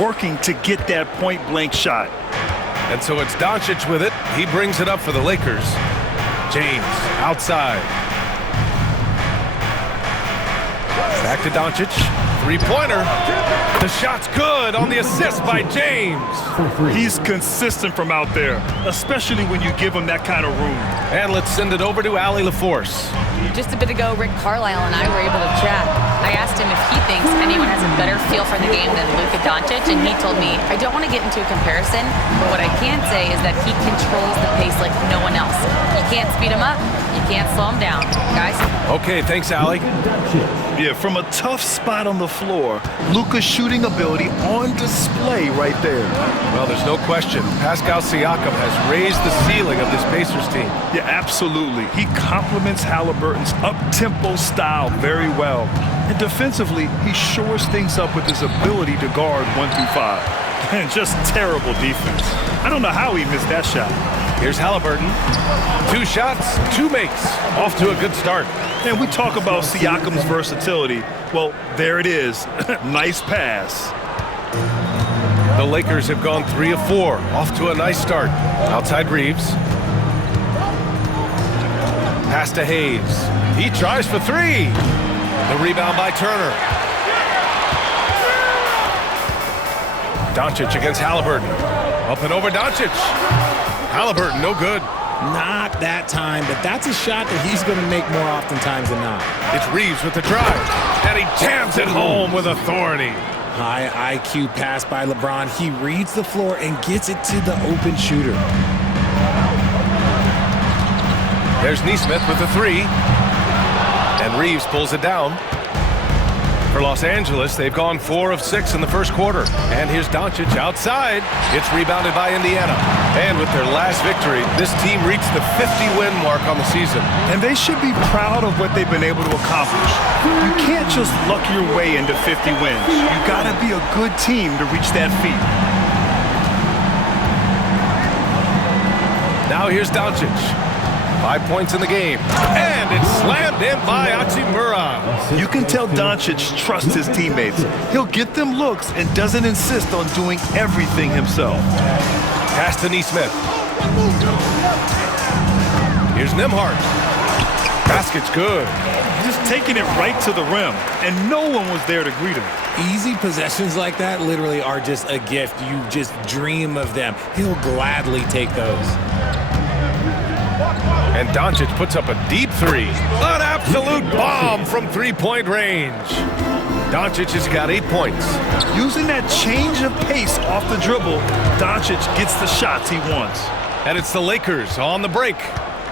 working to get that point-blank shot. And so it's Doncic with it. He brings it up for the Lakers. James outside. Back to Doncic. Three-pointer. The shot's good on the assist by James. He's consistent from out there, especially when you give him that kind of room. And let's send it over to Allie LaForce. Just a bit ago, Rick Carlisle and I were able to chat. I asked him if he thinks anyone has a better feel for the game than Luka Doncic, and he told me, I don't want to get into a comparison, but what I can say is that he controls the pace like no one else. You can't speed him up, you can't slow him down. Guys? Okay, thanks, Allie. Yeah, from a tough spot on the floor, Luka's shooting ability on display right there. Well, there's no question. Pascal Siakam has raised the ceiling of this Pacers team. Yeah, absolutely. He complements Halliburton's up-tempo style very well. And defensively, he shores things up with his ability to guard 1 through 5. And just terrible defense. I don't know how he missed that shot. Here's Halliburton. 2 shots, 2 makes. Off to a good start. And we talk about Siakam's versatility. Well, there it is. Nice pass. The Lakers have gone 3 of 4. Off to a nice start. Outside Reeves. Pass to Hayes. He tries for 3. The rebound by Turner. Doncic against Halliburton. Up and over Doncic. Halliburton, no good. Not that time, but that's a shot that he's going to make more oftentimes than not. It's Reeves with the drive, and he jams it home with authority. High IQ pass by LeBron. He reads the floor and gets it to the open shooter. There's Nesmith with the 3, and Reeves pulls it down. For Los Angeles, they've gone 4 of 6 in the first quarter. And here's Doncic outside. It's rebounded by Indiana. And with their last victory, this team reached the 50-win mark on the season. And they should be proud of what they've been able to accomplish. You can't just luck your way into 50 wins. You gotta be a good team to reach that feat. Now here's Doncic. 5 points in the game. And it's slammed in by Hachimura. You can tell Doncic trusts his teammates. He'll get them looks and doesn't insist on doing everything himself. Pass to Nesmith. Here's Nembhard. Basket's good. Just taking it right to the rim, and no one was there to greet him. Easy possessions like that literally are just a gift. You just dream of them. He'll gladly take those. And Doncic puts up a deep 3. An absolute bomb from three-point range. Doncic has got 8 points. Using that change of pace off the dribble, Doncic gets the shots he wants. And it's the Lakers on the break.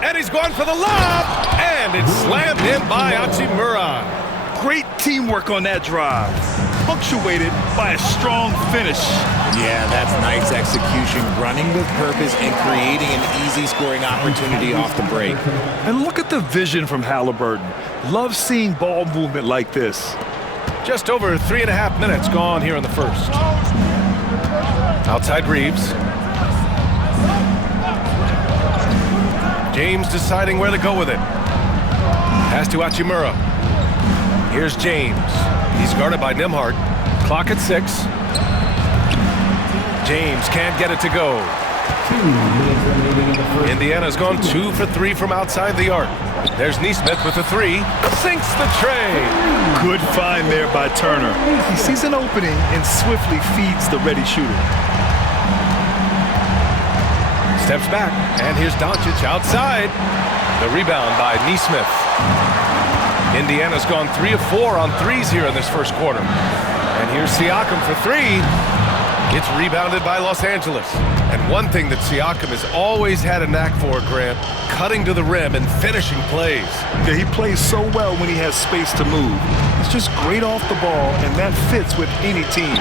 And he's going for the lob. And it's slammed in by Hachimura. Great teamwork on that drive, punctuated by a strong finish. Yeah, that's nice execution, running with purpose and creating an easy scoring opportunity off the break. And look at the vision from Halliburton. Love seeing ball movement like this. Just over 3.5 minutes gone here in the first. Outside Reeves. James deciding where to go with it. Pass to Hachimura. Here's James. He's guarded by Nembhard. Clock at 6. James can't get it to go. Indiana's gone 2 for 3 from outside the arc. There's Nesmith with the 3. Sinks the tray. Good find there by Turner. He sees an opening and swiftly feeds the ready shooter. Steps back, and here's Doncic outside. The rebound by Nesmith. Indiana's gone 3 of 4 on threes here in this first quarter. And here's Siakam for 3. It's rebounded by Los Angeles. And one thing that Siakam has always had a knack for, Grant, cutting to the rim and finishing plays. Yeah, he plays so well when he has space to move. It's just great off the ball, and that fits with any team.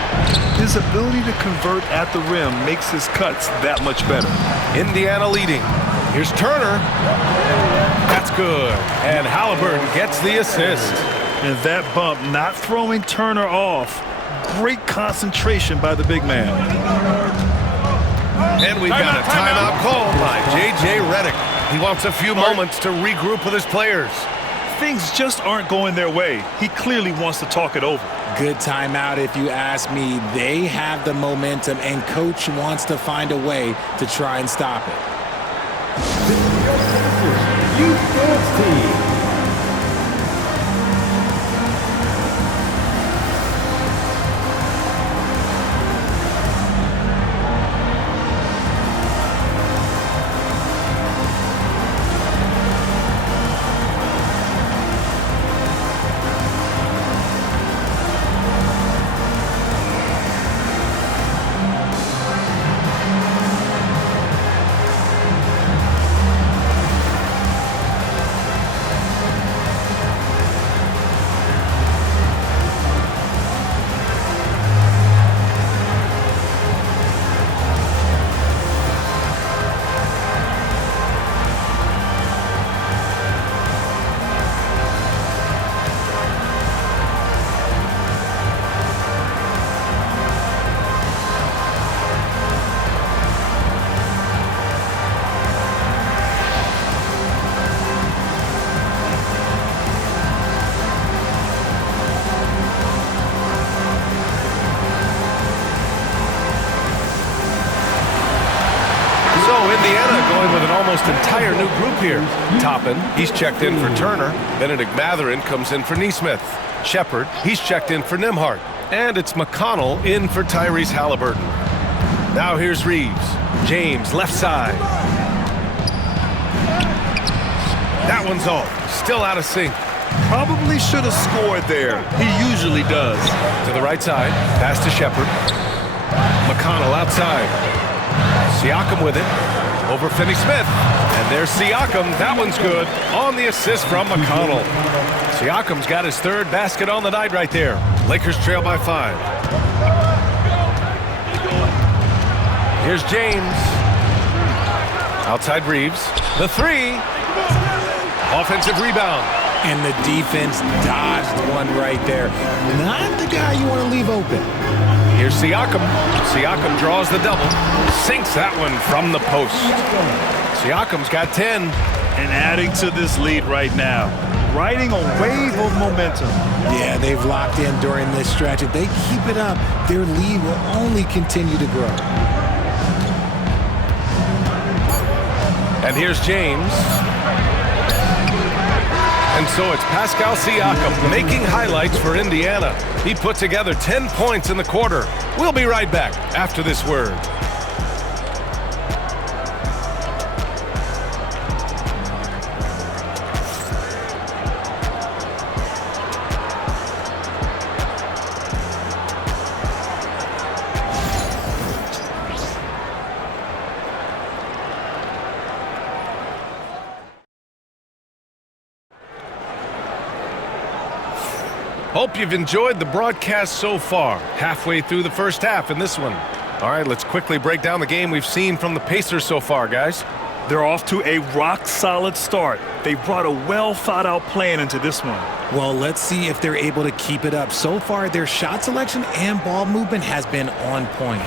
His ability to convert at the rim makes his cuts that much better. Indiana leading. Here's Turner. That's good. And Halliburton gets the assist. And that bump not throwing Turner off. Great concentration by the big man. And we've got a timeout called by J.J. Redick. He wants a few moments to regroup with his players. Things just aren't going their way. He clearly wants to talk it over. Good timeout if you ask me. They have the momentum, and coach wants to find a way to try and stop it. Youth Dance Team. Indiana going with an almost entire new group here. Toppin, he's checked in for Turner. Benedict Mathurin comes in for Neesmith. Shepard, he's checked in for Nembhard. And it's McConnell in for Tyrese Halliburton. Now here's Reeves. James, left side. That one's off. Still out of sync. Probably should have scored there. He usually does. To the right side. Pass to Shepard. McConnell outside. Siakam with it. Over Finney-Smith. And there's Siakam. That one's good. On the assist from McConnell. Siakam's got his third basket on the night right there. Lakers trail by 5. Here's James. Outside Reeves. The three. Offensive rebound. And the defense dodged one right there. Not the guy you want to leave open. Here's Siakam. Siakam draws the double. Sinks that one from the post. Siakam's got 10. And adding to this lead right now. Riding a wave of momentum. Yeah, they've locked in during this stretch. If they keep it up, their lead will only continue to grow. And here's James. And so it's Pascal Siakam making highlights for Indiana. He put together 10 points in the quarter. We'll be right back after this word. Hope you've enjoyed the broadcast so far. Halfway through the first half in this one. All right, let's quickly break down the game we've seen from the Pacers so far, guys. They're off to a rock-solid start. They brought a well-thought-out plan into this one. Well, let's see if they're able to keep it up. So far, their shot selection and ball movement has been on point.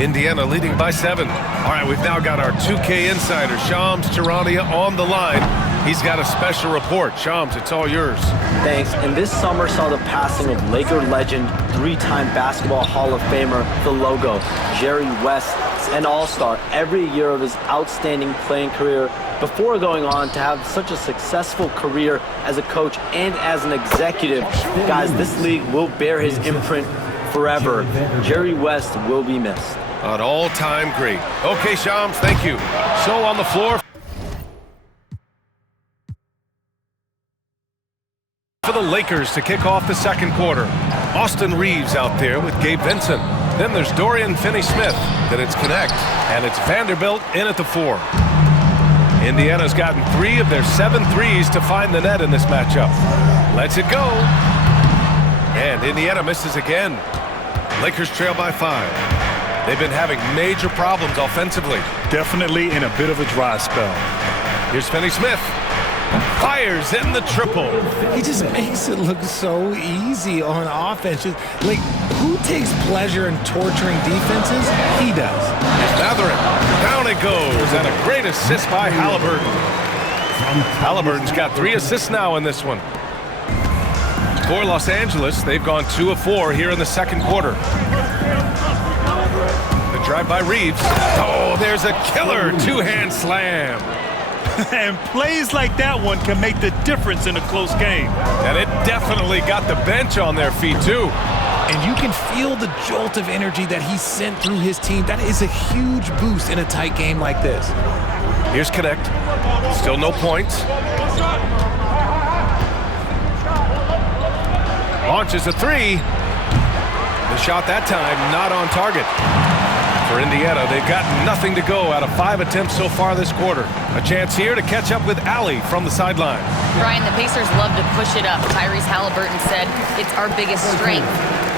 Indiana leading by 7. All right, we've now got our 2K insider, Shams Charania, on the line. He's got a special report. Shams, it's all yours. Thanks. And this summer saw the passing of Laker legend, 3-time Basketball Hall of Famer, the logo, Jerry West, an all-star every year of his outstanding playing career before going on to have such a successful career as a coach and as an executive. Guys, this league will bear his imprint forever. Jerry West will be missed. An all-time great. Okay, Shams, thank you. So on the floor for the Lakers to kick off the second quarter. Austin Reeves out there with Gabe Vincent. Then there's Dorian Finney-Smith. Then it's Connect. And it's Vanderbilt in at the 4. Indiana's gotten 3 of their 7 threes to find the net in this matchup. Lets it go. And Indiana misses again. Lakers trail by 5. They've been having major problems offensively. Definitely in a bit of a dry spell. Here's Finney-Smith. Fires in the triple. He just makes it look so easy on offense. Like, who takes pleasure in torturing defenses? He does. Mathurin. Down it goes. And a great assist by Halliburton. Halliburton's got 3 assists now in this one. For Los Angeles, they've gone 2 of 4 here in the second quarter. The drive by Reeves. Oh, there's a killer 2-hand slam. And plays like that one can make the difference in a close game. And it definitely got the bench on their feet, too. And you can feel the jolt of energy that he sent through his team. That is a huge boost in a tight game like this. Here's Connect. Still no points. Launches a 3. The shot that time not on target. For Indiana, they've got nothing to go out of 5 attempts so far this quarter. A chance here to catch up with Allie from the sideline. Brian, the Pacers love to push it up. Tyrese Halliburton said, it's our biggest strength.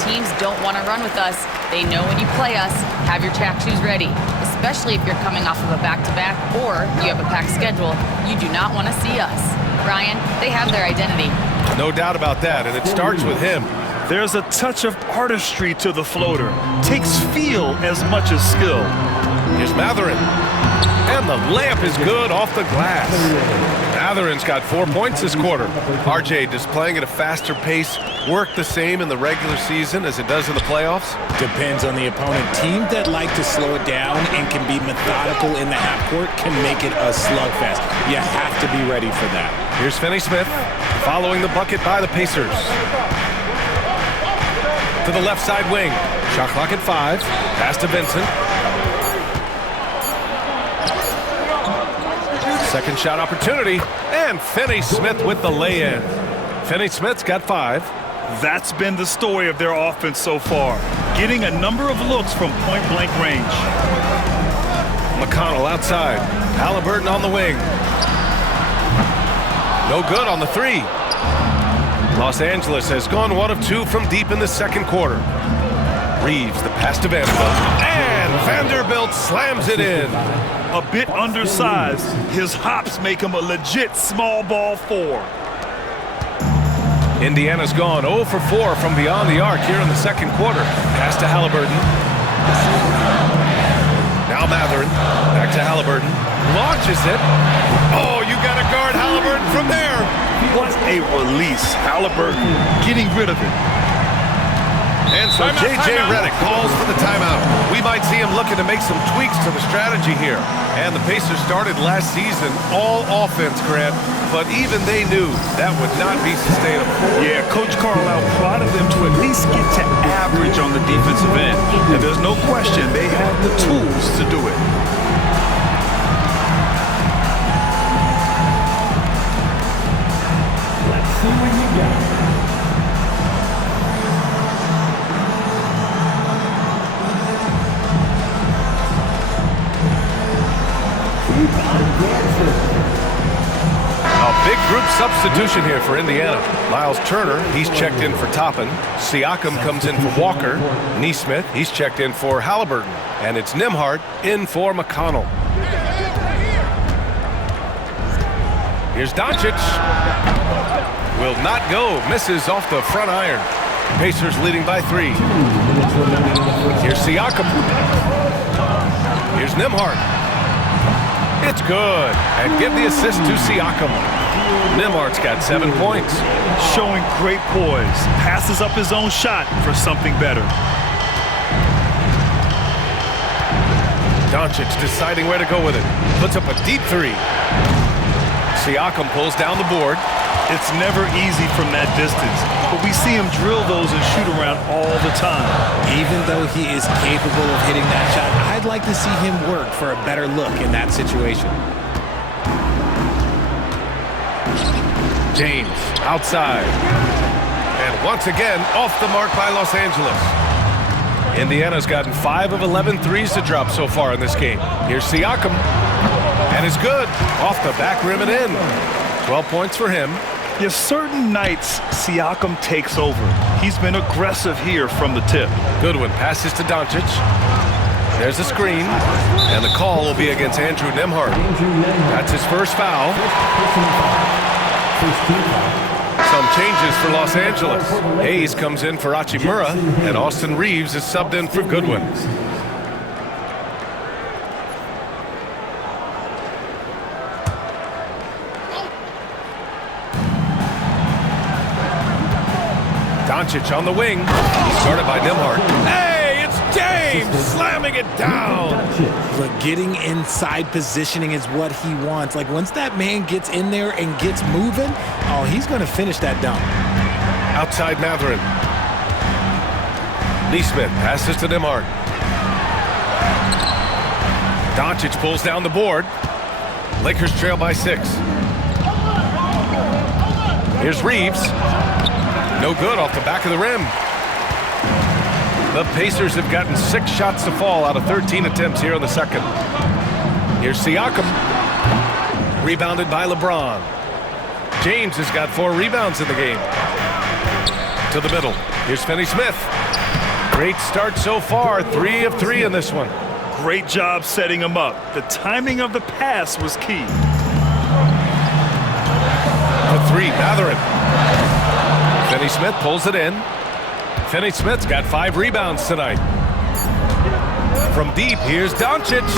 Teams don't want to run with us. They know when you play us, have your track shoes ready. Especially if you're coming off of a back-to-back or you have a packed schedule. You do not want to see us. Brian, they have their identity. No doubt about that, and it starts with him. There's a touch of artistry to the floater. Takes feel as much as skill. Here's Mathurin. And the layup is good off the glass. Mathurin's got 4 points this quarter. RJ displaying at a faster pace. Work the same in the regular season as it does in the playoffs? Depends on the opponent. Teams that like to slow it down and can be methodical in the half court can make it a slugfest. You have to be ready for that. Here's Finney-Smith following the bucket by the Pacers. To the left side wing. Shot clock at 5. Pass to Vincent. Second shot opportunity. And Finney-Smith with the lay-in. Finney-Smith's got 5. That's been the story of their offense so far. Getting a number of looks from point-blank range. McConnell outside. Halliburton on the wing. No good on the 3. Los Angeles has gone 1 of 2 from deep in the second quarter. Reeves, the pass to Vanderbilt. And Vanderbilt slams it in. A bit undersized, his hops make him a legit small ball 4. Indiana's gone 0 for 4 from beyond the arc here in the second quarter. Pass to Halliburton. Now Mathurin. Back to Halliburton. Launches it. Oh, you got to guard Halliburton from there. What a release. Halliburton getting rid of it. And so J.J. Redick calls for the timeout. We might see him looking to make some tweaks to the strategy here. And the Pacers started last season all offense, Grant, but even they knew that would not be sustainable. Yeah, Coach Carlisle prodded them to at least get to average on the defensive end. And there's no question they have the tools to do it. Let's see what you got. A big group substitution here for Indiana. Miles Turner, he's checked in for Toppin. Siakam comes in for Walker. Nesmith, he's checked in for Halliburton. And it's Nembhard in for McConnell. Here's Doncic. Will not go. Misses off the front iron. Pacers leading by 3. Here's Siakam. Here's Nembhard. It's good. And give the assist to Siakam. Nembhard's got 7 points. Showing great poise. Passes up his own shot for something better. Doncic deciding where to go with it. Puts up a deep 3. Siakam pulls down the board. It's never easy from that distance, but we see him drill those and shoot around all the time. Even though he is capable of hitting that shot, I'd like to see him work for a better look in that situation. James outside. And once again, off the mark by Los Angeles. Indiana's gotten 5 of 11 threes to drop so far in this game. Here's Siakam. And it's good. Off the back rim and in. 12 points for him. Yes, certain nights, Siakam takes over. He's been aggressive here from the tip. Goodwin passes to Doncic. There's a screen. And the call will be against Andrew Nembhard. That's his first foul. Some changes for Los Angeles. Hayes comes in for Hachimura, and Austin Reeves is subbed in for Goodwin. Doncic on the wing. Started by Nembhard. Hey, it's James slamming it down. Look, getting inside positioning is what he wants. Like, once that man gets in there and gets moving, oh, he's going to finish that dunk. Outside Mathurin. Neesmith passes to Nembhard. Doncic pulls down the board. Lakers trail by 6. Here's Reeves. No good off the back of the rim. The Pacers have gotten 6 shots to fall out of 13 attempts here in the second. Here's Siakam. Rebounded by LeBron. James has got 4 rebounds in the game. To the middle. Here's Finney-Smith. Great start so far. 3 of 3 in this one. Great job setting him up. The timing of the pass was key. The 3, Mathurin. Finney-Smith pulls it in. Finney-Smith's got 5 rebounds tonight. From deep, here's Doncic.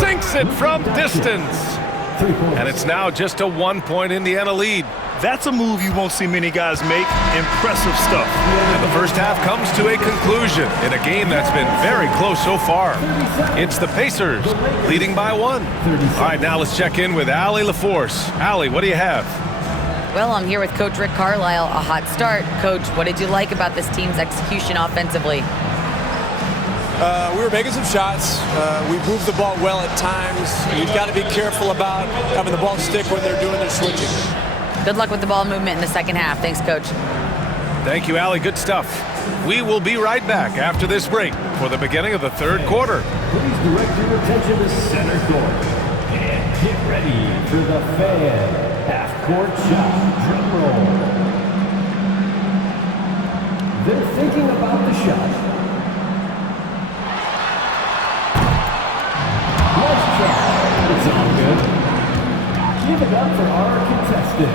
Sinks it from distance. And it's now just a 1-point Indiana lead. That's a move you won't see many guys make. Impressive stuff. And the first half comes to a conclusion in a game that's been very close so far. It's the Pacers leading by 1. All right, now let's check in with Allie LaForce. Allie, what do you have? Well, I'm here with Coach Rick Carlisle. A hot start. Coach, what did you like about this team's execution offensively? We were making some shots. We moved the ball well at times. You've got to be careful about having the ball stick when they're doing their switching. Good luck with the ball movement in the second half. Thanks, Coach. Thank you, Allie. Good stuff. We will be right back after this break for the beginning of the third quarter. Please direct your attention to center court. And get ready for the fan half-court shot drum roll. They're thinking about the shot. Nice shot. It's all good. Give it up for our contestant.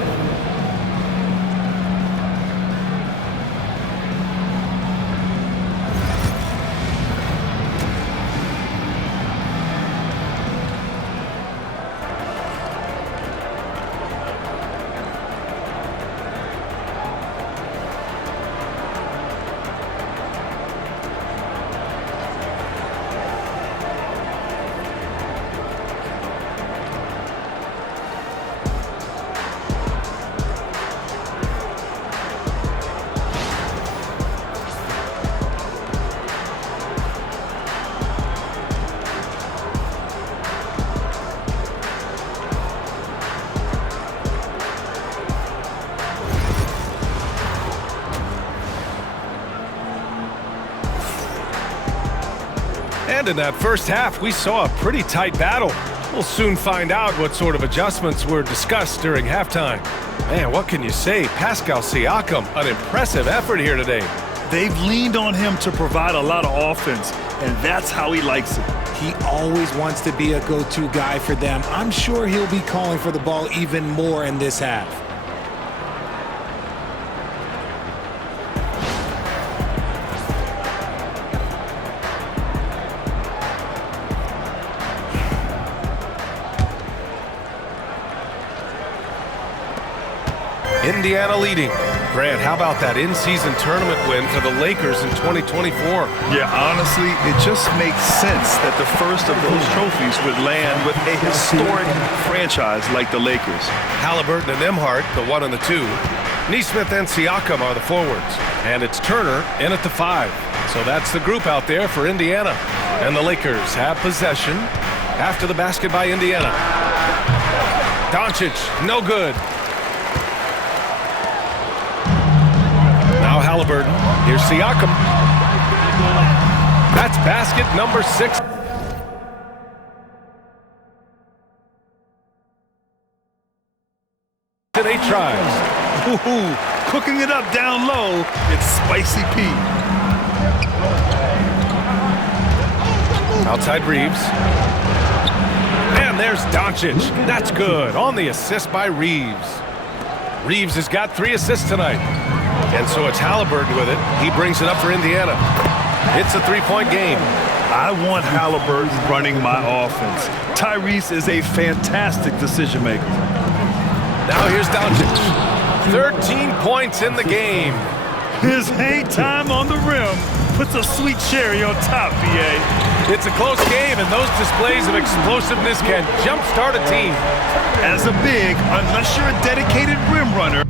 And in that first half, we saw a pretty tight battle. We'll soon find out what sort of adjustments were discussed during halftime. Man, what can you say? Pascal Siakam, an impressive effort here today. They've leaned on him to provide a lot of offense, and that's how he likes it. He always wants to be a go-to guy for them. I'm sure he'll be calling for the ball even more in this half. Indiana leading. Grant, how about that in-season tournament win for the Lakers in 2024? Yeah, honestly, it just makes sense that the first of those trophies would land with a historic franchise like the Lakers. Halliburton and Nembhard, the 1 and the 2. Neesmith and Siakam are the forwards. And it's Turner in at the 5. So that's the group out there for Indiana. And the Lakers have possession after the basket by Indiana. Doncic, no good. Now Halliburton. Here's Siakam. That's basket number 6. And 8 tries. Ooh, cooking it up down low, it's Spicy Pete. Outside Reeves. And there's Doncic. That's good. On the assist by Reeves. Reeves has got 3 assists tonight. And so it's Halliburton with it. He brings it up for Indiana. It's a 3-point game. I want Halliburton running my offense. Tyrese is a fantastic decision maker. Now here's Doncic. 13 points in the game. His hang time on the rim puts a sweet cherry on top, BA. It's a close game, and those displays of explosiveness can jumpstart a team. As a big, unless you're a dedicated rim runner,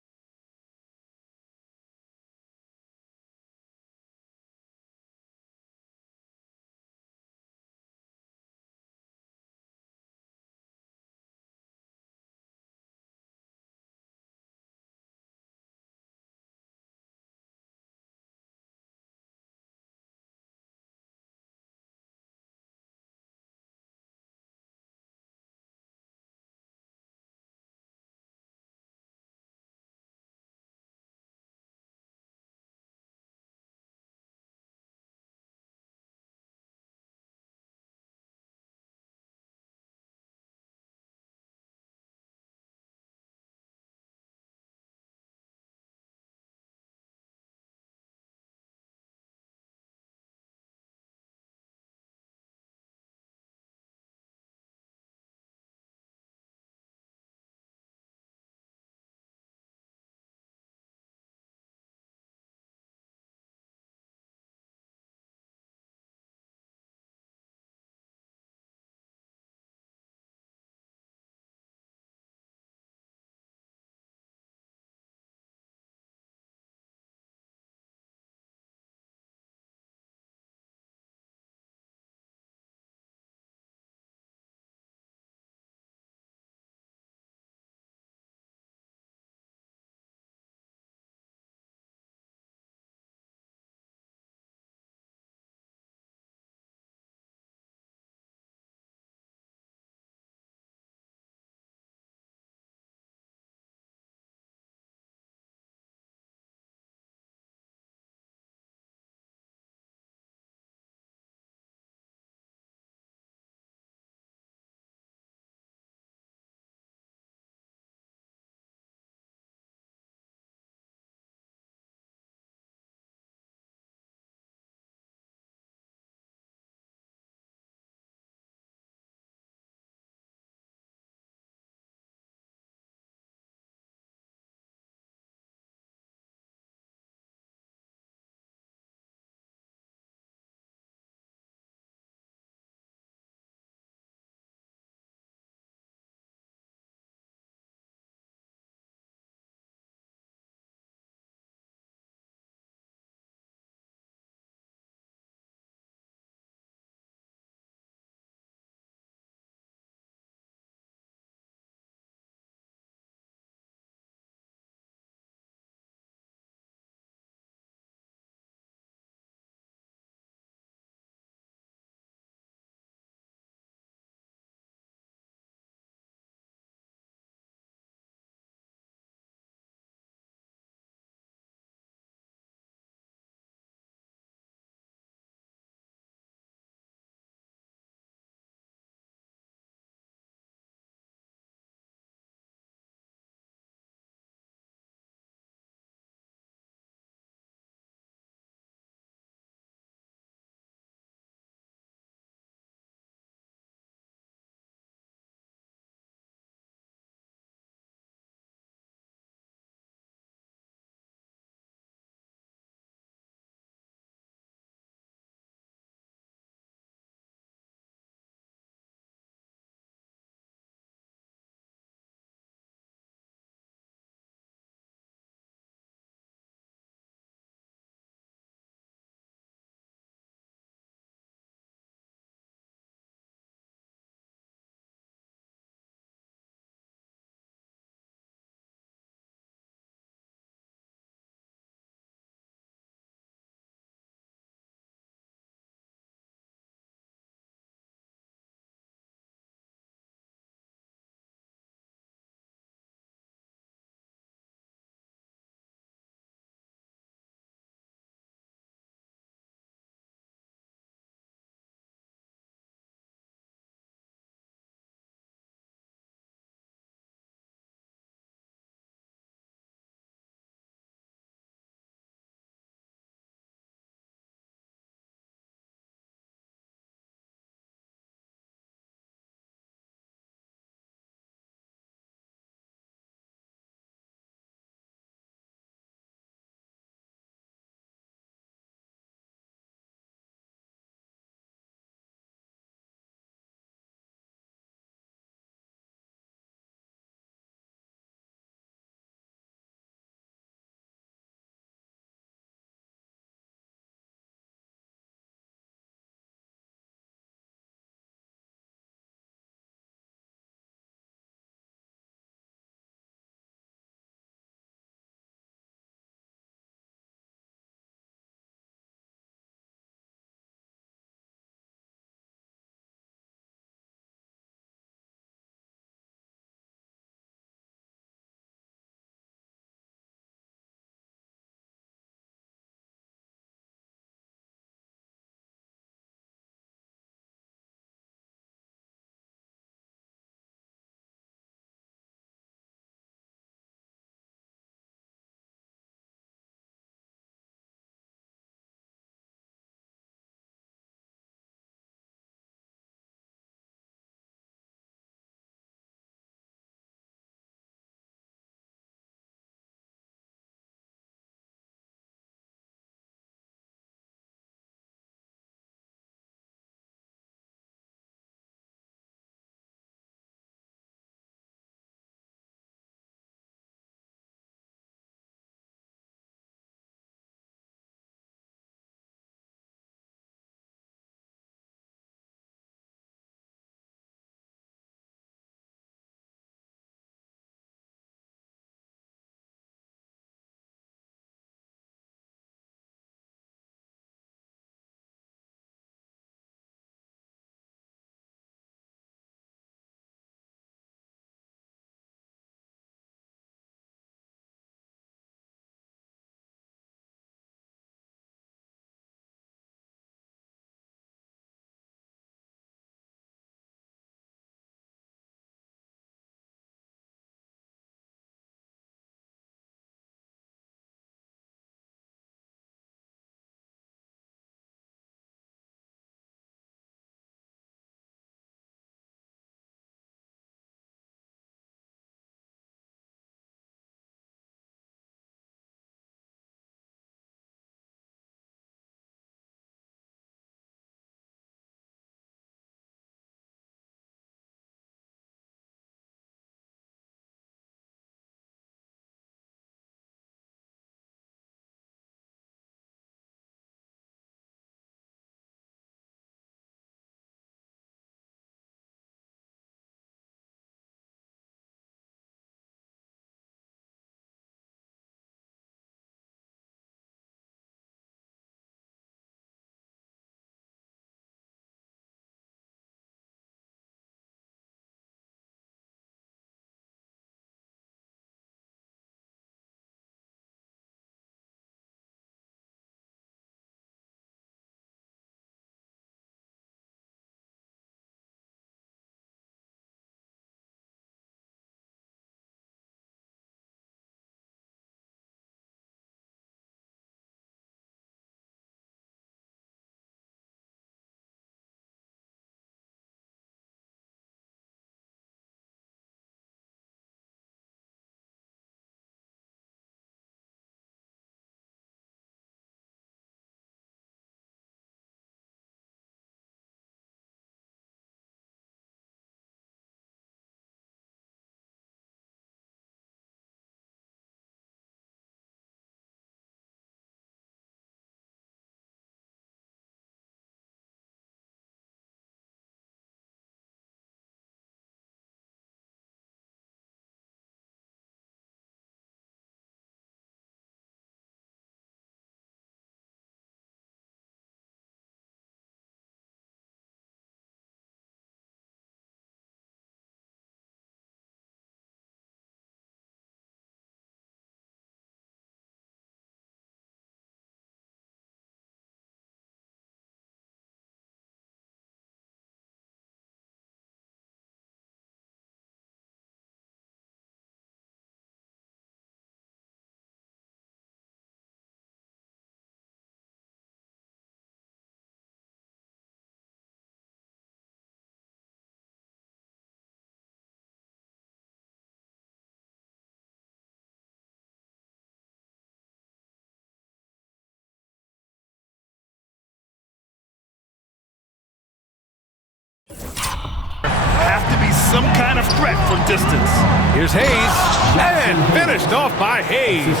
some kind of threat from distance. Here's Hayes, and finished off by Hayes.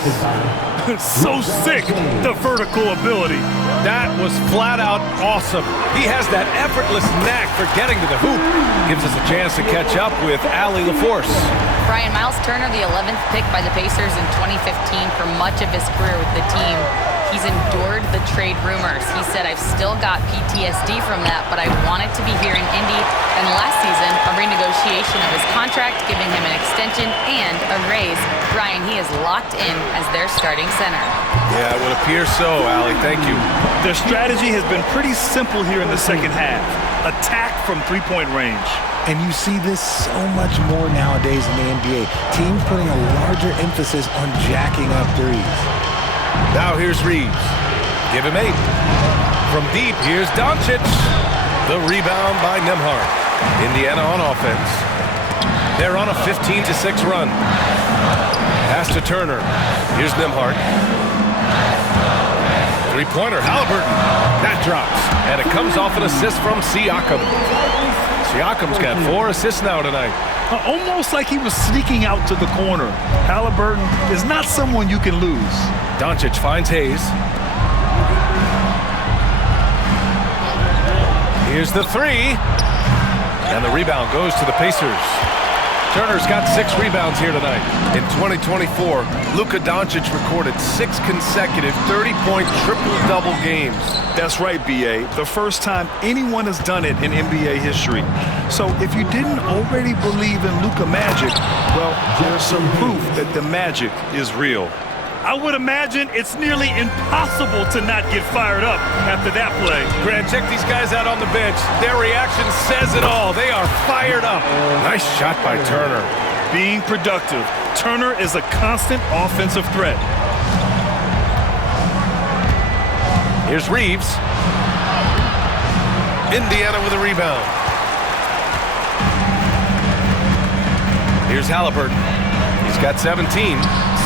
So sick, the vertical ability. That was flat out awesome. He has that effortless knack for getting to the hoop. Gives us a chance to catch up with Allie LaForce. Brian, Miles Turner, the 11th pick by the Pacers in 2015 for much of his career with the team. He's endured the trade rumors. He said, I've still got PTSD from that, but I wanted to be here in Indy. And last season, a renegotiation of his contract, giving him an extension and a raise. Brian, he is locked in as their starting center. Yeah, it would appear so, Allie. Thank you. Their strategy has been pretty simple here in the second half. Attack from three-point range. And you see this so much more nowadays in the NBA. Teams putting a larger emphasis on jacking up threes. Now here's Reeves. Give him 8. From deep, here's Doncic. The rebound by Nembhard. Indiana on offense. They're on a 15-6 run. Pass to Turner. Here's Nembhard. Three-pointer, Halliburton. That drops. And it comes off an assist from Siakam. Siakam's got 4 assists now tonight. Almost like he was sneaking out to the corner. Halliburton is not someone you can lose. Doncic finds Hayes. Here's the 3. And the rebound goes to the Pacers. Turner's got 6 rebounds here tonight. In 2024, Luka Doncic recorded 6 consecutive 30-point triple-double games. That's right, B.A. The first time anyone has done it in NBA history. So if you didn't already believe in Luka magic, well, there's some proof that the magic is real. I would imagine it's nearly impossible to not get fired up after that play. Grant, check these guys out on the bench. Their reaction says it all. They are fired up. Nice shot by Turner. Being productive, Turner is a constant offensive threat. Here's Reeves. Indiana with a rebound. Here's Halliburton. He's got 17.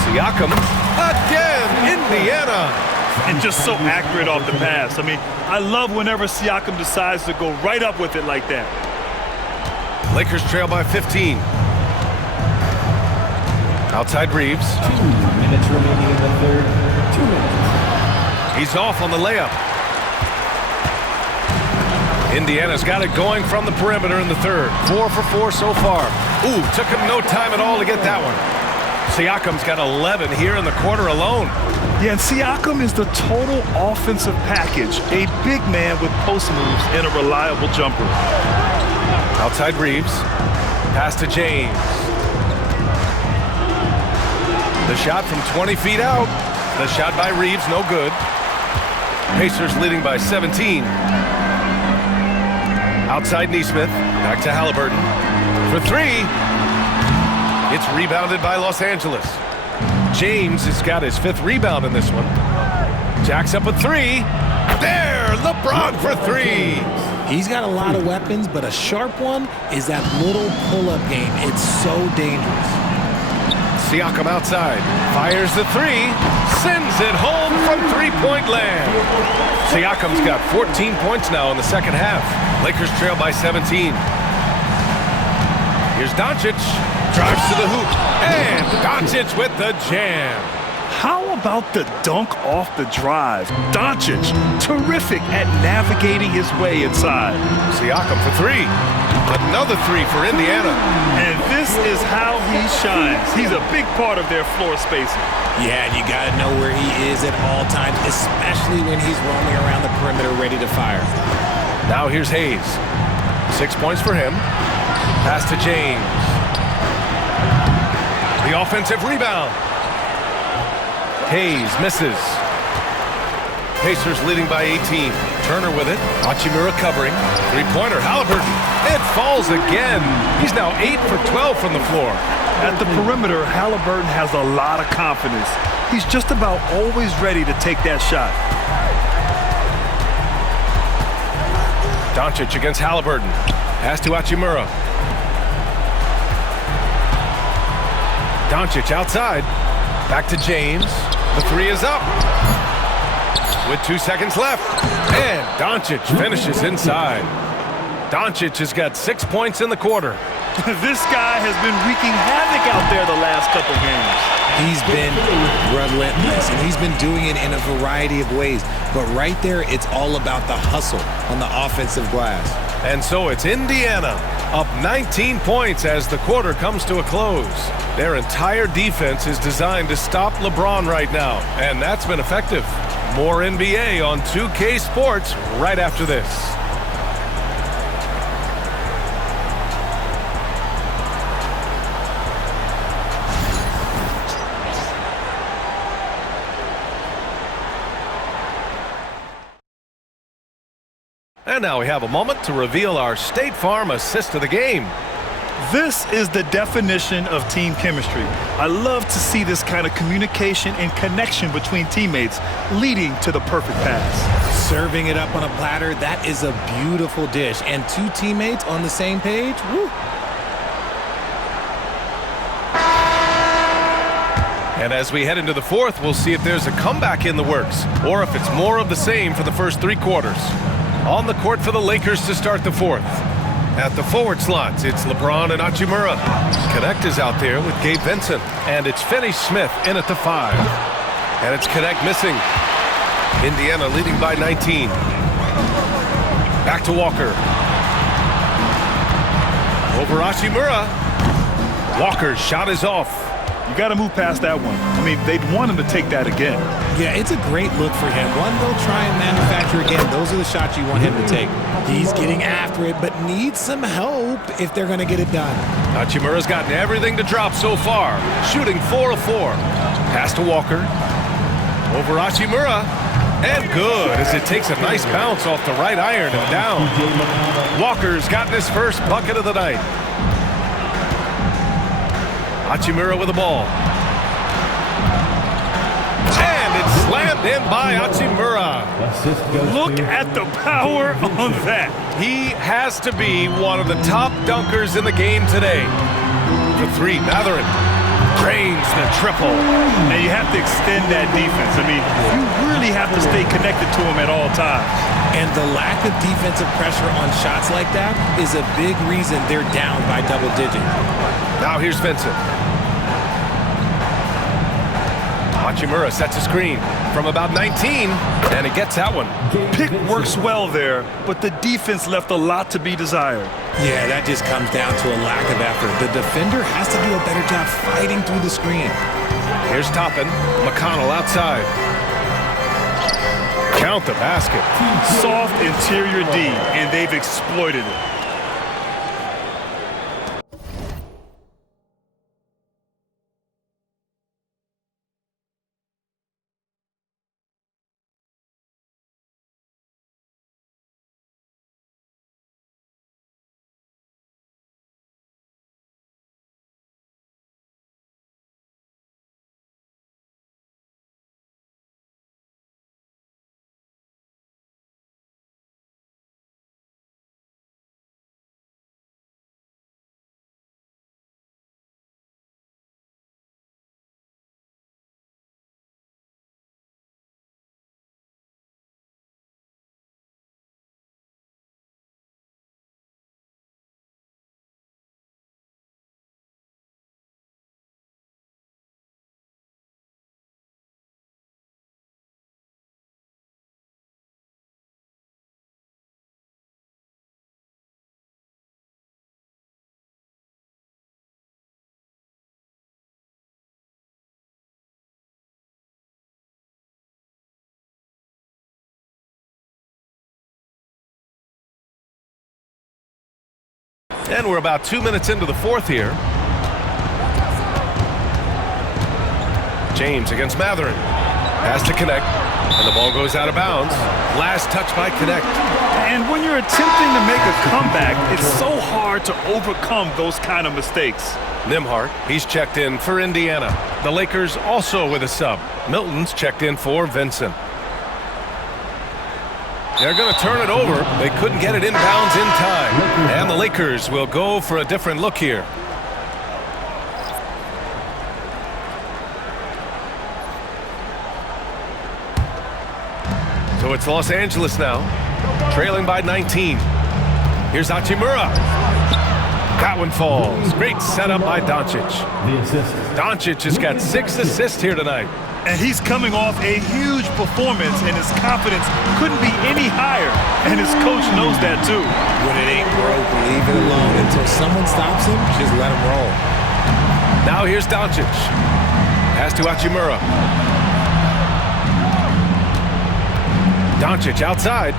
Siakam again, Indiana. And just so accurate off the pass. I mean, I love whenever Siakam decides to go right up with it like that. Lakers trail by 15. Outside Reeves. 2 minutes remaining in the third. 2 minutes. He's off on the layup. Indiana's got it going from the perimeter in the third. 4 for 4 so far. Ooh, took him no time at all to get that one. Siakam's got 11 here in the quarter alone. Yeah, and Siakam is the total offensive package. A big man with post moves and a reliable jumper. Outside Reeves. Pass to James. The shot from 20 feet out. The shot by Reeves, no good. Pacers leading by 17. Outside Nesmith. Back to Halliburton. For 3. It's rebounded by Los Angeles. James has got his 5th rebound in this one. Jacks up a 3. There, LeBron for 3. He's got a lot of weapons, but a sharp one is that little pull-up game. It's so dangerous. Siakam outside. Fires the 3. Sends it home from three-point land. Siakam's got 14 points now in the second half. Lakers trail by 17. Here's Doncic. Drives to the hoop. And Doncic with the jam. How about the dunk off the drive? Doncic, terrific at navigating his way inside. Siakam for 3. Another 3 for Indiana. And this is how he shines. He's a big part of their floor spacing. Yeah, and you got to know where he is at all times, especially when he's roaming around the perimeter ready to fire. Now here's Hayes. 6 points for him. Pass to James. The offensive rebound. Hayes misses. Pacers leading by 18. Turner with it. Hachimura covering. Three-pointer. Halliburton. It falls again. He's now 8 for 12 from the floor. At the perimeter, Halliburton has a lot of confidence. He's just about always ready to take that shot. Doncic against Halliburton. Pass to Hachimura. Doncic outside. Back to James. The 3 is up. With 2 seconds left. And Doncic finishes inside. Doncic has got 6 points in the quarter. This guy has been wreaking havoc out there the last couple games. He's been relentless, and he's been doing it in a variety of ways. But right there, it's all about the hustle on the offensive glass. And so it's Indiana up 19 points as the quarter comes to a close. Their entire defense is designed to stop LeBron right now, and that's been effective. More NBA on 2K Sports right after this. And now we have a moment to reveal our State Farm assist of the game. This is the definition of team chemistry. I love to see this kind of communication and connection between teammates leading to the perfect pass. Serving it up on a platter, that is a beautiful dish. And two teammates on the same page, woo. And as we head into the fourth, we'll see if there's a comeback in the works or if it's more of the same for the first three quarters. On the court for the Lakers to start the fourth. At the forward slots, it's LeBron and Hachimura. Connect is out there with Gabe Vincent. And it's Finney Smith in at the 5. And it's Connect missing. Indiana leading by 19. Back to Walker. Over Hachimura. Walker's shot is off. You got to move past that one. I mean, they'd want him to take that again. Yeah, it's a great look for him. One they'll try and manufacture again. Those are the shots you want him to take. He's getting after it, but needs some help if they're going to get it done. Hachimura's gotten everything to drop so far. Shooting 4 of 4. Pass to Walker. Over Hachimura. And good as it takes a nice bounce off the right iron and down. Walker's gotten his first bucket of the night. Hachimura with the ball. And it's slammed in by Hachimura. Look at the power on that. He has to be one of the top dunkers in the game today. For 3, Mathurin drains the triple. And you have to extend that defense. I mean, you really have to stay connected to him at all times. And the lack of defensive pressure on shots like that is a big reason they're down by double digits. Now here's Vincent. Hachimura sets a screen from about 19, and he gets that one. Pick works well there, but the defense left a lot to be desired. Yeah, that just comes down to a lack of effort. The defender has to do a better job fighting through the screen. Here's Toppin. McConnell outside. Count the basket. Soft interior D, and they've exploited it. And we're about 2 minutes into the fourth here. James against Mathurin. Has to Connect, and the ball goes out of bounds. Last touch by Connect. And when you're attempting to make a comeback, it's so hard to overcome those kind of mistakes. Nembhard, he's checked in for Indiana. The Lakers also with a sub. Milton's checked in for Vincent. They're going to turn it over. They couldn't get it inbounds in time. And the Lakers will go for a different look here. So it's Los Angeles now, trailing by 19. Here's Hachimura. That one falls. Great setup by Doncic. The assist. Doncic has got 6 assists here tonight. And he's coming off a huge performance, and his confidence couldn't be any higher. And his coach knows that, too. When it ain't broke, leave it alone. Until someone stops him, just let him roll. Now here's Doncic. Pass to Hachimura. Doncic outside.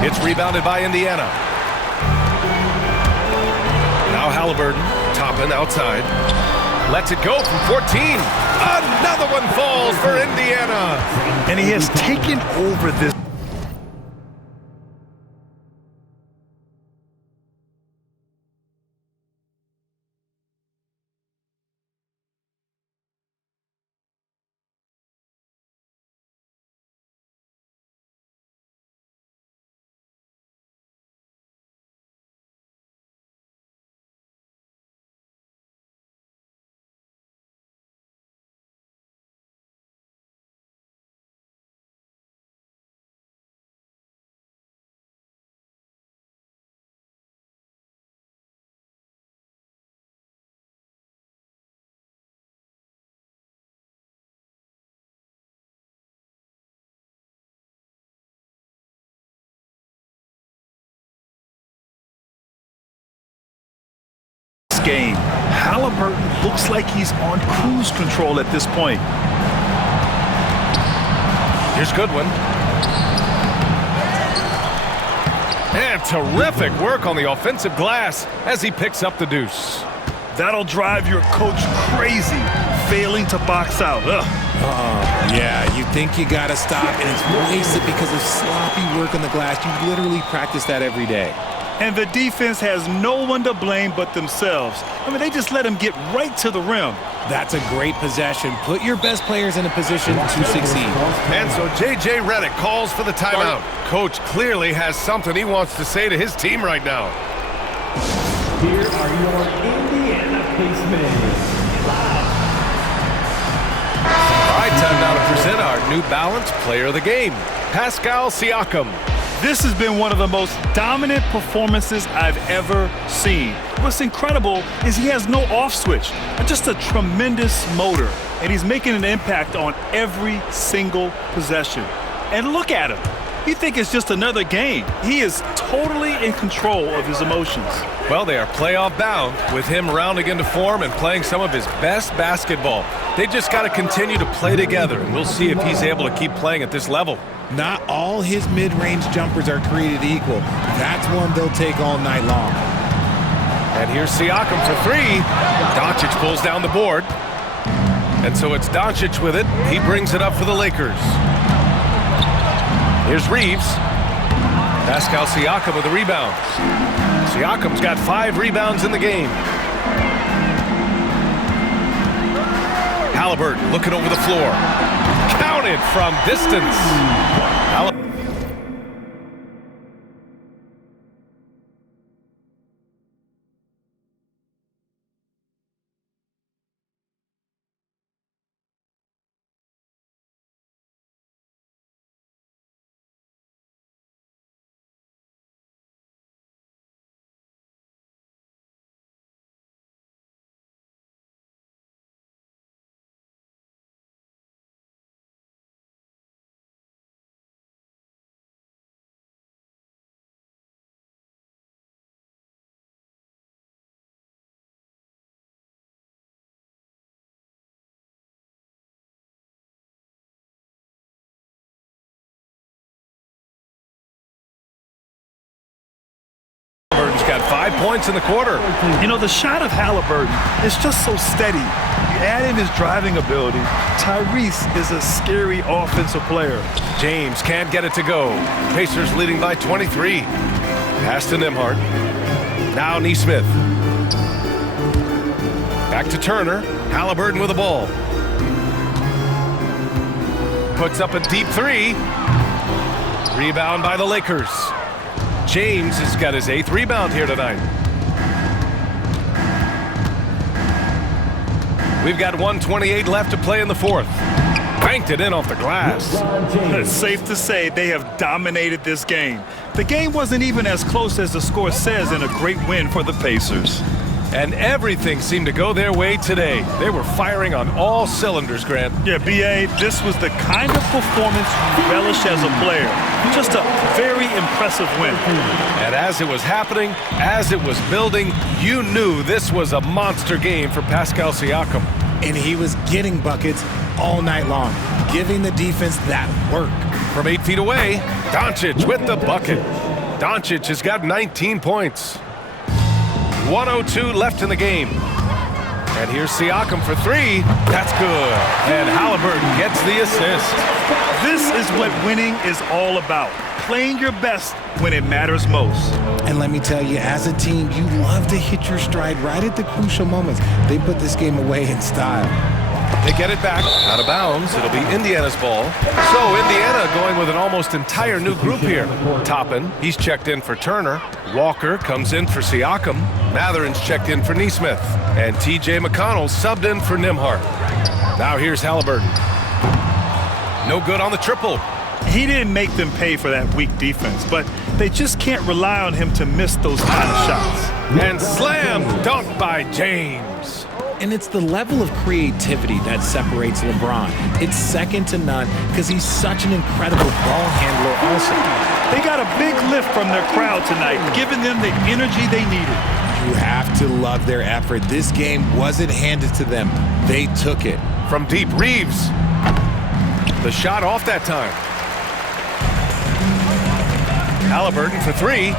It's rebounded by Indiana. Now Halliburton, Toppin outside. Lets it go from 14. Another one falls for Indiana. And he has taken over this. Game. Halliburton looks like he's on cruise control at this point. Here's Goodwin. And terrific work on the offensive glass as he picks up the deuce. That'll drive your coach crazy, failing to box out. Yeah, you think you got to stop, and it's wasted because of sloppy work on the glass. You literally practice that every day. And the defense has no one to blame but themselves. I mean, they just let him get right to the rim. That's a great possession. Put your best players in a position to succeed. And so J.J. Redick calls for the timeout. Coach clearly has something he wants to say to his team right now. Here are your Indiana Pacemen. All right, time now to present our New Balance Player of the Game, Pascal Siakam. This has been one of the most dominant performances I've ever seen. What's incredible is he has no off switch, just a tremendous motor, and he's making an impact on every single possession. And look at him. You think it's just another game. He is totally in control of his emotions. Well, they are playoff bound with him rounding into form and playing some of his best basketball. They just got to continue to play together, and we'll see if he's able to keep playing at this level. Not all his mid-range jumpers are created equal. That's one they'll take all night long. And here's Siakam for 3. Doncic pulls down the board. And so it's Doncic with it. He brings it up for the Lakers. Here's Reeves. Pascal Siakam with the rebound. Siakam's got 5 rebounds in the game. Halliburton looking over the floor. Counted from distance. Got 5 points in the quarter. You know, the shot of Halliburton is just so steady. You add in his driving ability. Tyrese is a scary offensive player. James can't get it to go. Pacers leading by 23. Pass to Nembhard. Now Nesmith. Back to Turner. Halliburton with the ball. Puts up a deep 3. Rebound by the Lakers. James has got his 8th rebound here tonight. We've got 1:28 left to play in the 4th. banked it in off the glass. It's safe to say they have dominated this game. The game wasn't even as close as the score says in a great win for the Pacers. And everything seemed to go their way today. They were firing on all cylinders, Grant. Yeah, B.A., this was the kind of performance you relish as a player. Just a very impressive win. And as it was happening, as it was building, you knew this was a monster game for Pascal Siakam. And he was getting buckets all night long, giving the defense that work. From 8 feet away, Doncic with the bucket. Doncic has got 19 points. 1:02 left in the game. And here's Siakam for 3. That's good. And Halliburton gets the assist. This is what winning is all about. Playing your best when it matters most. And let me tell you, as a team, you love to hit your stride right at the crucial moments. They put this game away in style. They get it back out of bounds. It'll be Indiana's ball. So Indiana going with an almost entire new group here. Toppin, he's checked in for Turner. Walker comes in for Siakam. Mathurin's checked in for Nesmith. And T.J. McConnell subbed in for Nembhard. Now here's Halliburton. No good on the triple. He didn't make them pay for that weak defense, but they just can't rely on him to miss those kind of shots. And slam dunk by James. And it's the level of creativity that separates LeBron. It's second to none because he's such an incredible ball handler also. They got a big lift from their crowd tonight, giving them the energy they needed. You have to love their effort. This game wasn't handed to them. They took it. From deep, Reeves. The shot off that time. Halliburton for 3.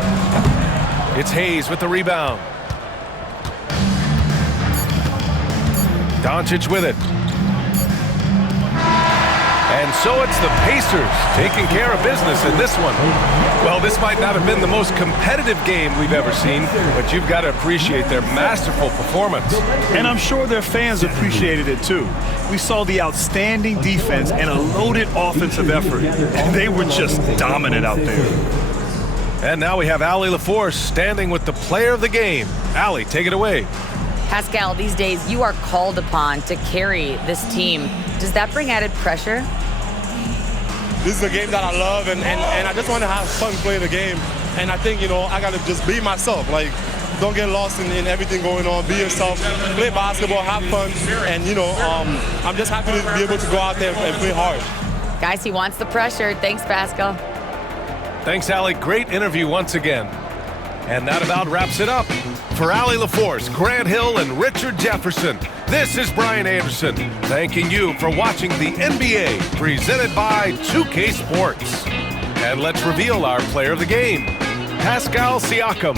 It's Hayes with the rebound. Doncic with it. And so it's the Pacers taking care of business in this one. Well, this might not have been the most competitive game we've ever seen, but you've got to appreciate their masterful performance. And I'm sure their fans appreciated it too. We saw the outstanding defense and a loaded offensive effort. They were just dominant out there. And now we have Allie LaForce standing with the player of the game. Allie, take it away. Pascal, these days you are called upon to carry this team. Does that bring added pressure? This is a game that I love, and I just want to have fun playing the game. And I think, I got to just be myself. Like, don't get lost in everything going on. Be yourself, play basketball, have fun. And, I'm just happy to be able to go out there and play hard. Guys, he wants the pressure. Thanks, Pascal. Thanks, Allie. Great interview once again. And that about wraps it up. For Allie LaForce, Grant Hill, and Richard Jefferson, this is Brian Anderson, thanking you for watching the NBA, presented by 2K Sports. And let's reveal our player of the game, Pascal Siakam.